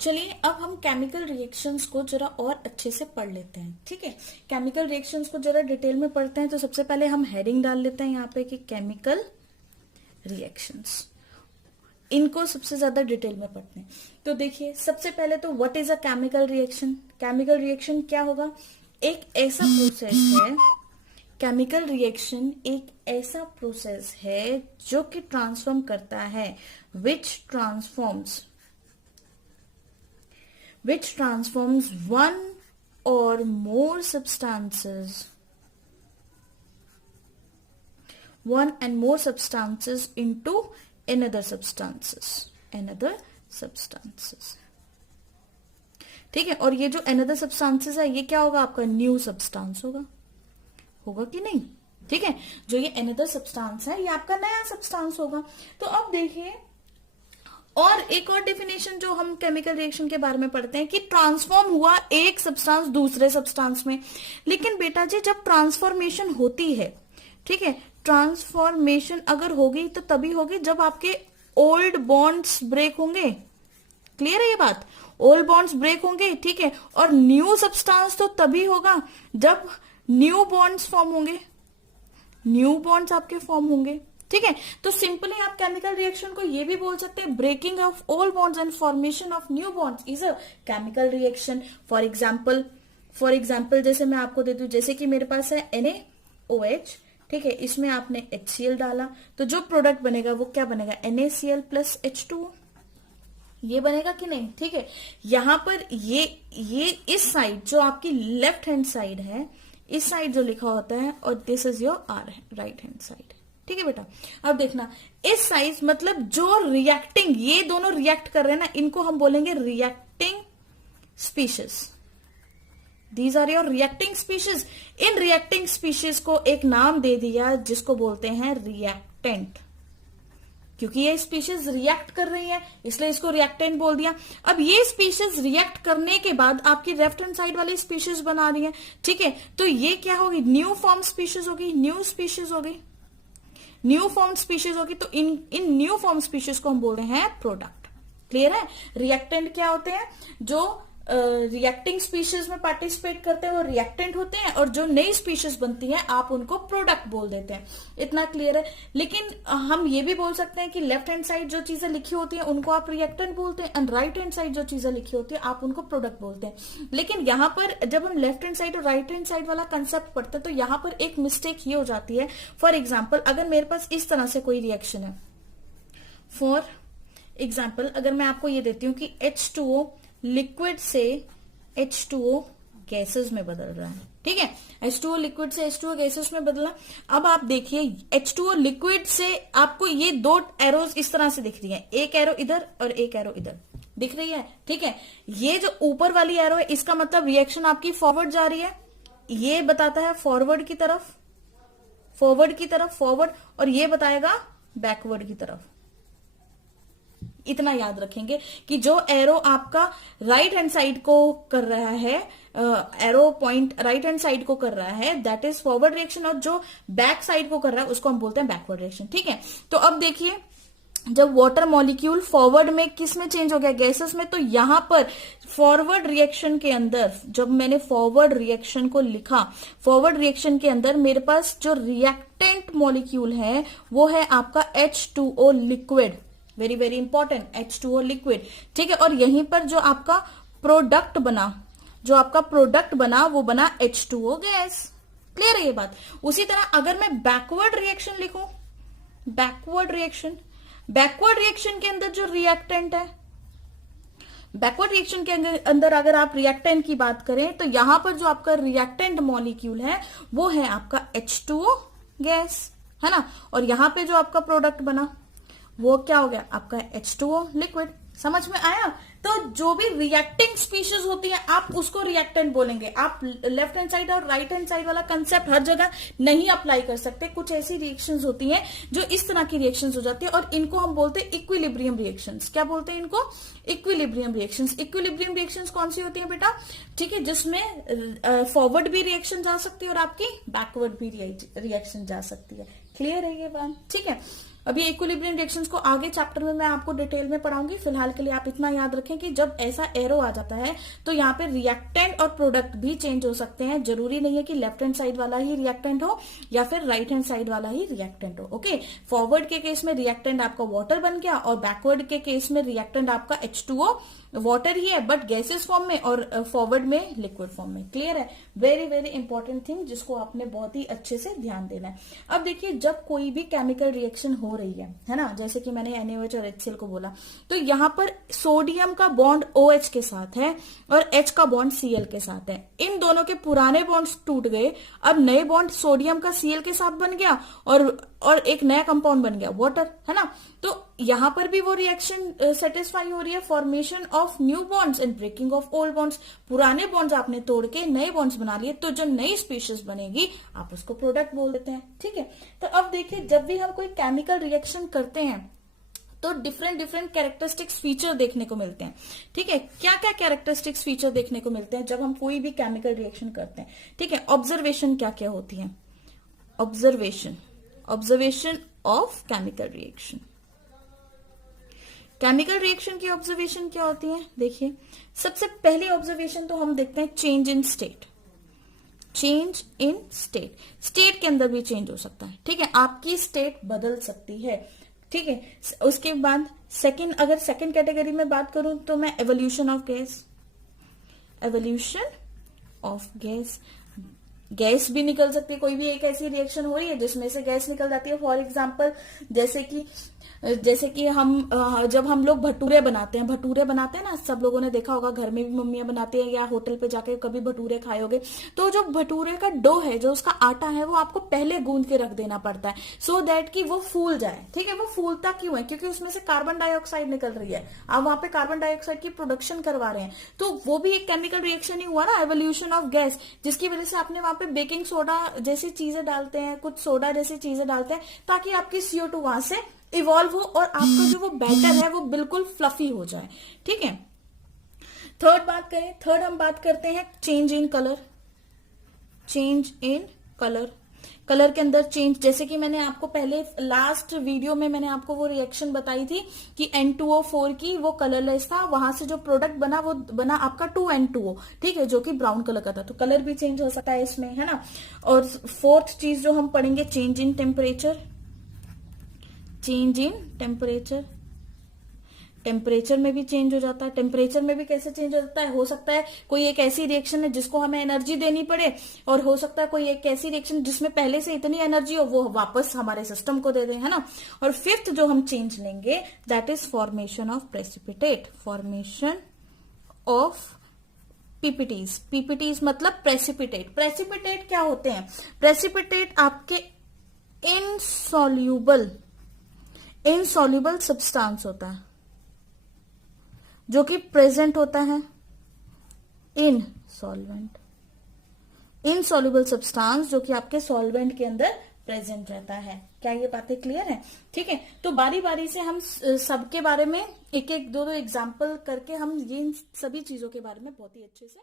चलिए अब हम केमिकल रिएक्शंस को जरा और अच्छे से पढ़ लेते हैं। ठीक है, केमिकल रिएक्शंस को जरा डिटेल में पढ़ते हैं। तो सबसे पहले हम हेडिंग डाल लेते हैं यहाँ पे कि केमिकल रिएक्शंस, इनको सबसे ज्यादा डिटेल में पढ़ते हैं। तो देखिए सबसे पहले तो what is a chemical reaction. Chemical reaction क्या होगा? एक ऐसा प्रोसेस है, केमिकल रिएक्शन एक ऐसा प्रोसेस है जो कि ट्रांसफॉर्म करता है, विच transforms one or more substances into another substances। ठीक है, और ये जो another substances है ये क्या होगा? आपका न्यू सब्सटेंस होगा कि नहीं? ठीक है, जो ये another substance है ये आपका नया सब्सटेंस होगा। तो अब देखिए और एक और डेफिनेशन जो हम केमिकल रिएक्शन के बारे में पढ़ते हैं कि ट्रांसफॉर्म हुआ एक सब्सटेंस दूसरे सब्सटेंस में। लेकिन बेटा जी जब ट्रांसफॉर्मेशन होती है, ठीक है, ट्रांसफॉर्मेशन अगर होगी तो तभी होगी जब आपके ओल्ड बॉन्ड्स ब्रेक होंगे। क्लियर है ये बात? ओल्ड बॉन्ड्स ब्रेक होंगे, ठीक है, और न्यू सब्सटेंस तो तभी होगा जब न्यू बॉन्ड्स फॉर्म होंगे, न्यू बॉन्ड्स आपके फॉर्म होंगे। ठीक है, तो सिंपली आप केमिकल रिएक्शन को ये भी बोल सकते हैं, breaking of old bonds and formation of new bonds is a chemical reaction. For example जैसे मैं आपको दे दूं, जैसे कि मेरे पास है NaOH, ठीक है, इसमें आपने HCl डाला तो जो प्रोडक्ट बनेगा वो क्या बनेगा? NaCl प्लस H2O, ये बनेगा कि नहीं? ठीक है, यहां पर ये इस साइड जो आपकी लेफ्ट हैंड साइड है, इस साइड जो लिखा होता है, और this is your R right hand side. ठीक है बेटा, अब देखना इस साइज मतलब जो रिएक्टिंग, ये दोनों रिएक्ट कर रहे हैं ना, इनको हम बोलेंगे reacting species. These are your reacting species. इन रिएक्टिंग स्पीशीज को एक नाम दे दिया जिसको बोलते हैं रिएक्टेंट, क्योंकि ये स्पीशीज रिएक्ट कर रही है इसलिए इसको रिएक्टेंट बोल दिया। अब ये स्पीशीज रिएक्ट करने के बाद आपकी लेफ्ट हैंड साइड वाली स्पीशीज बना रही है, ठीक है, तो ये क्या होगी? न्यू फॉर्म स्पीशीज होगी, न्यू स्पीशीज होगी, न्यू फॉर्म स्पीशीज होगी। तो इन न्यू फॉर्म स्पीशीज को हम बोल रहे हैं प्रोडक्ट। क्लियर है? रिएक्टेंट क्या होते हैं? जो रिएक्टिंग स्पीशीज में पार्टिसिपेट करते हैं वो रिएक्टेंट होते हैं, और जो नई स्पीशीज बनती हैं आप उनको प्रोडक्ट बोल देते हैं। इतना क्लियर है? लेकिन हम ये भी बोल सकते हैं कि लेफ्ट हैंड साइड जो चीजें लिखी होती हैं उनको आप रिएक्टेंट बोलते हैं, एंड राइट हैंड साइड जो चीजें लिखी होती है आप उनको प्रोडक्ट बोलते हैं। लेकिन यहाँ पर जब हम लेफ्ट हैंड साइड और राइट हैंड साइड वाला कंसेप्ट पढ़ते हैं तो यहाँ पर एक मिस्टेक ये हो जाती है। फॉर एग्जाम्पल अगर मेरे पास इस तरह से कोई रिएक्शन है, फॉर एग्जाम्पल अगर मैं आपको ये देती हूँ कि H2O लिक्विड से H2O गैसेस में बदल रहा है, ठीक है, H2O लिक्विड से H2O गैसेस में बदला। अब आप देखिए H2O लिक्विड से आपको ये दो एरोज इस तरह से दिख रही है, एक एरो इधर और एक एरो इधर दिख रही है, ठीक है। ये जो ऊपर वाली एरो है इसका मतलब रिएक्शन आपकी फॉरवर्ड जा रही है, ये बताता है फॉरवर्ड की तरफ, और ये बताएगा बैकवर्ड की तरफ। इतना याद रखेंगे कि जो एरो आपका राइट हैंड साइड को कर रहा है, arrow point right hand side को कर रहा है, दैट इज फॉरवर्ड रिएक्शन, और जो बैक साइड को कर रहा है उसको हम बोलते हैं बैकवर्ड रिएक्शन। ठीक है, तो अब देखिए जब वाटर मॉलिक्यूल फॉरवर्ड में किस में चेंज हो गया? गैसेस में। तो यहां पर फॉरवर्ड रिएक्शन के अंदर, जब मैंने फॉरवर्ड रिएक्शन को लिखा, फॉरवर्ड रिएक्शन के अंदर मेरे पास जो रिएक्टेंट मॉलिक्यूल है वो है आपका H2O liquid, very very important, H2O liquid, ठीक है। और यहीं पर जो आपका प्रोडक्ट बना वो बना H2O गैस। क्लियर है ये बात? उसी तरह अगर मैं बैकवर्ड रिएक्शन लिखूं, बैकवर्ड रिएक्शन के अंदर जो रिएक्टेंट है, बैकवर्ड रिएक्शन के अंदर अगर आप रिएक्टेंट की बात करें तो यहां पर जो आपका रिएक्टेंट मॉलिक्यूल है वो है आपका H2O गैस, है ना। और यहां पे जो आपका प्रोडक्ट बना वो क्या हो गया? आपका H2O लिक्विड। समझ में आया? तो जो भी रिएक्टिंग स्पीशीज होती है आप उसको रिएक्टेंट बोलेंगे। आप लेफ्ट हैंड साइड और राइट हैंड साइड वाला कंसेप्ट हर जगह नहीं अप्लाई कर सकते। कुछ ऐसी रिएक्शंस होती हैं जो इस तरह की रिएक्शंस हो जाती है, और इनको हम बोलते हैं इक्विलिब्रियम रिएक्शंस। क्या बोलते हैं इनको? Equilibrium reactions. इक्विलिब्रियम रिएक्शंस कौन सी होती है बेटा? ठीक है, जिसमें फॉरवर्ड भी रिएक्शन जा सकती है और आपकी बैकवर्ड भी रिएक्शन जा सकती है। क्लियर है ये बात? ठीक है, अभी इक्विलिब्रियम रिएक्शंस को आगे चैप्टर में मैं आपको डिटेल में पढ़ाऊंगी। फिलहाल के लिए आप इतना याद रखें कि जब ऐसा एरो आ जाता है तो यहाँ पे रिएक्टेंट और प्रोडक्ट भी चेंज हो सकते हैं। जरूरी नहीं है कि लेफ्ट हैंड साइड वाला ही रिएक्टेंट हो या फिर राइट हैंड साइड वाला ही रिएक्टेंट हो। ओके, फॉरवर्ड के केस में रिएक्टेंट आपका वाटर बन गया और बैकवर्ड के केस में रिएक्टेंट आपका H2O वाटर ही है बट गैसेस फॉर्म में और फॉरवर्ड में लिक्विड फॉर्म में। क्लियर है? वेरी वेरी इंपॉर्टेंट थिंग जिसको आपने बहुत ही अच्छे से ध्यान देना है। अब देखिए, जब कोई भी केमिकल रिएक्शन हो रही है ना, जैसे कि मैंने NaOH और HCl को बोला, तो यहाँ पर सोडियम का बॉन्ड OH के साथ है और H का बॉन्ड Cl के साथ है। इन दोनों के पुराने बॉन्ड्स टूट गए, अब नए बॉन्ड सोडियम का Cl के साथ बन गया और एक नया कंपाउंड बन गया वाटर, है ना। तो यहां पर भी वो रिएक्शन सेटिस्फाई हो रही है, formation of new bonds and breaking of old bonds. पुराने बॉन्ड्स आपने तोड़ के नए बॉन्ड्स बना लिए, तो जो नई स्पीशीज बनेगी आप उसको प्रोडक्ट बोल देते हैं। ठीक है, तो अब देखिए, जब भी हम कोई केमिकल रिएक्शन करते हैं तो डिफरेंट डिफरेंट कैरेक्टरिस्टिक्स फीचर देखने को मिलते हैं। ठीक है, क्या क्या कैरेक्टरिस्टिक्स फीचर देखने को मिलते हैं जब हम कोई भी केमिकल रिएक्शन करते हैं? ठीक है, ऑब्जर्वेशन क्या क्या होती है? Observation of chemical reaction. Chemical reaction की ऑब्जर्वेशन क्या होती है? देखिए, सबसे पहली ऑब्जर्वेशन तो हम देखते हैं change in state. Change in state, state के अंदर भी चेंज हो सकता है। ठीक है, आपकी स्टेट बदल सकती है। ठीक है, उसके बाद अगर सेकंड कैटेगरी में बात करूं तो मैं evolution of gas. Evolution of gas, gas भी निकल सकती है। कोई भी एक ऐसी रिएक्शन हो रही है जिसमें से गैस निकल जाती है। फॉर एग्जांपल, जैसे कि जब हम लोग भटूरे बनाते हैं ना, सब लोगों ने देखा होगा, घर में भी मम्मियां बनाती है या होटल पे जाके कभी भटूरे खाए होगे। तो जो भटूरे का डो है, जो उसका आटा है, वो आपको पहले गूंद के रख देना पड़ता है सो दैट कि वो फूल जाए। ठीक है, वो फूलता क्यों है? क्योंकि उसमें से कार्बन डाइऑक्साइड निकल रही है, आप वहां पे कार्बन डाइऑक्साइड की प्रोडक्शन करवा रहे हैं। तो वो भी एक केमिकल रिएक्शन ही हुआ ना, एवोल्यूशन ऑफ गैस, जिसकी वजह से आपने वहां पे बेकिंग सोडा जैसी चीजें डालते हैं, कुछ सोडा जैसी चीजें डालते हैं ताकि आपकी CO2 वहां से इवॉल्व हो और आपका जो वो बैटर है वो बिल्कुल फ्लफी हो जाए। ठीक है, थर्ड हम बात करते हैं change in colour. Change in colour, colour के अंदर चेंज, जैसे कि मैंने आपको पहले लास्ट वीडियो में मैंने आपको वो रिएक्शन बताई थी कि N2O4 की वो कलरलेस था, वहां से जो प्रोडक्ट बना वो बना आपका 2N2O। ठीक है, जो कि ब्राउन कलर का था। तो कलर भी चेंज हो सकता है इसमें, है ना। और फोर्थ चीज जो हम पढ़ेंगे, change in temperature. Change in temperature, temperature में भी चेंज हो जाता है। टेम्परेचर में भी कैसे चेंज हो जाता है? हो सकता है कोई एक ऐसी रिएक्शन है जिसको हमें एनर्जी देनी पड़े, और हो सकता है कोई एक ऐसी रिएक्शन जिसमें पहले से इतनी एनर्जी हो वो वापस हमारे सिस्टम को दे दें, है ना। और फिफ्थ जो हम चेंज लेंगे that is formation of precipitate. Formation of PPTs. PPTs मतलब प्रेसिपिटेट। प्रेसिपिटेट क्या होते हैं? प्रेसिपिटेट आपके इनसॉल्युबल सब्सटेंस होता है जो कि प्रेजेंट होता है इन सॉल्वेंट। इनसॉल्युबल सब्सटेंस जो कि आपके सॉल्वेंट के अंदर प्रेजेंट रहता है। क्या ये बातें क्लियर है? ठीक है, तो बारी बारी से हम सबके बारे में एक एक दो एग्जाम्पल करके हम ये सभी चीजों के बारे में बहुत ही अच्छे से